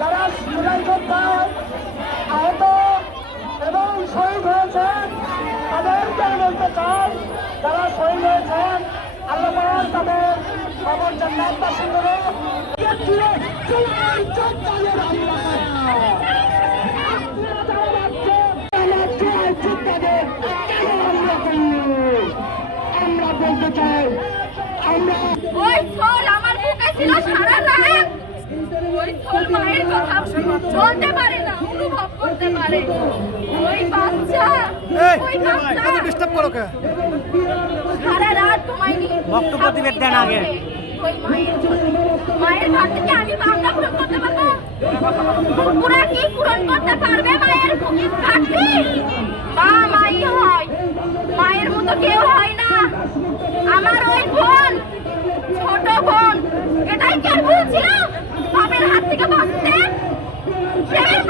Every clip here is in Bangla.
যারা জুলাই যোদ্ধায় আহত এবং শহীদ হয়েছেন তাদেরকে বলতে চাই, যারা শহীদ হয়েছেন আল্লাহ তাদের খবর জান্নাতবাসী করে আমরা বলতে চাই, আমরা ওই ছোল আমার বুকে ছিল সারা রাত। ওই ছোল মায়ের কথা বলতে পারে না, অনুভব করতে পারে। ওই বাচ্চা ডিস্টার্ব করো কে? সারা রাত ঘুমায়নি। বক্তব্য দিবেন দেন আগে। ওই মায়ের ঘর থেকে আমি বাংলা পূরণ করতে পারবো? পুরা কি পূরণ করতে পারবে মায়ের বুকের ঘাটতি? মা মাই হয়, মায়ের মতো কেউ হয় না। আমার ওই বোন, ছোট বোন, এটাই কি আর ভুল ছিল? বাপের হাত থেকে বাঁচতে প্রেমের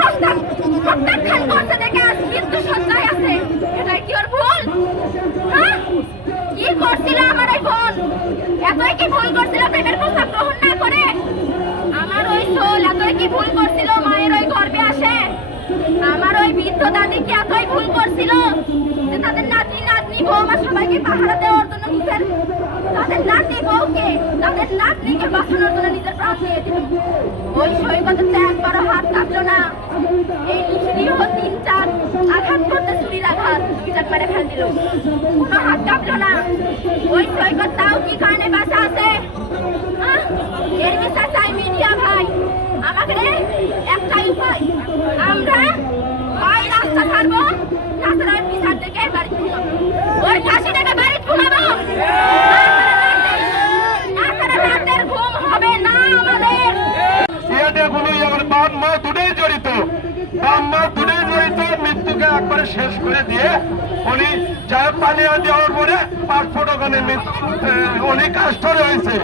প্রত্যাখ্যান করতে দেখে আজ মৃত্যু সজ্জায় আছে, এটাই কি ওর ভুল? হ্যাঁ, কি করছিল আমার এই বোন? এতই কি ভুল করছিল প্রেমের প্রস্তাব গ্রহণ না করে? আমার ওই সোল এতই কি ভুল করছিল মায়ের ওই গর্ভে আসে? আমার ওই বৃদ্ধ দাদি কি এতই ভুল করছিল যে তাদের নাতি নাতনি বৌমা সবাইকে পাহারা দেওয়ার জন্য নিজের, তাদের নাতি বউকে, তাদের নাতনিকে বাঁচানোর জন্য নিজের প্রাণ দিয়ে দিল? ওই সৈকতে তো একবারও হাত কাঁপলো না। এই নিষ্ক্রিয় 3-4 আঘাত করতে চুরির আঘাত 2-4 মারে ফেল দিল, কোনো হাত কাঁপলো না। ওই সৈকত তাও কি কারণে বাঁচা আছে? এর বিচার চাই মিডিয়া ভাই। আমাকে একটাই উপায়, আমরা হয় রাস্তা ছাড়বো, তাছাড়া বিচার থেকে বাড়ি ঘুমাবো। ওই ফাঁসি থেকে বাড়ি ঘুমাবো, তাছাড়া রাতের ঘুম হবে না আমাদের। আমার বাপ মা দুটোই জড়িত, বাপ মা দুটোই জড়িত। মৃত্যুকে একবারে শেষ করে দিয়ে উনি যা পালিয়ে দেওয়ার পরে পাসপোর্ট ওখানে উনি কাষ্ট রয়েছে।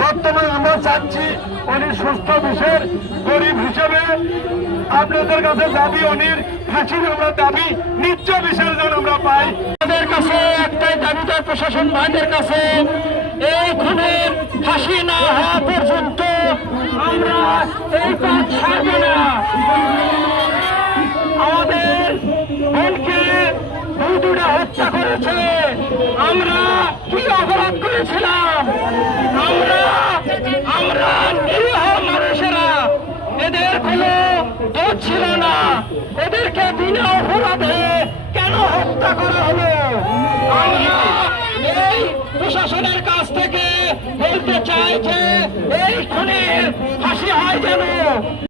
বর্তমানে আমরা চাচ্ছি উনি সুস্থ বিষের গরিব হিসেবে আপনাদের কাছে দাবি, উনির ফাঁসির আমরা দাবি নিত্য বিষের জন্য আমরা পাই। আমাদের কাছে একটাই দাবিদার প্রশাসন ভাইদের কাছে, এই খুনের ফাঁসি না হওয়া পর্যন্ত আমরা এই কাজ ছাড়ব না। আমাদের বোনকে দুটা হত্যা করেছে, আমরা কি অপরাধ করেছিলাম? আমরা নিরীহ মানুষেরা, এদের কোনো দোষ ছিল না, এদেরকে বিনা অপরাধে কেন হত্যা করা হলো? আমরা এই প্রশাসনের কাছ থেকে বলতে চাই যে এই খুনের ফাঁসি হয় যেন।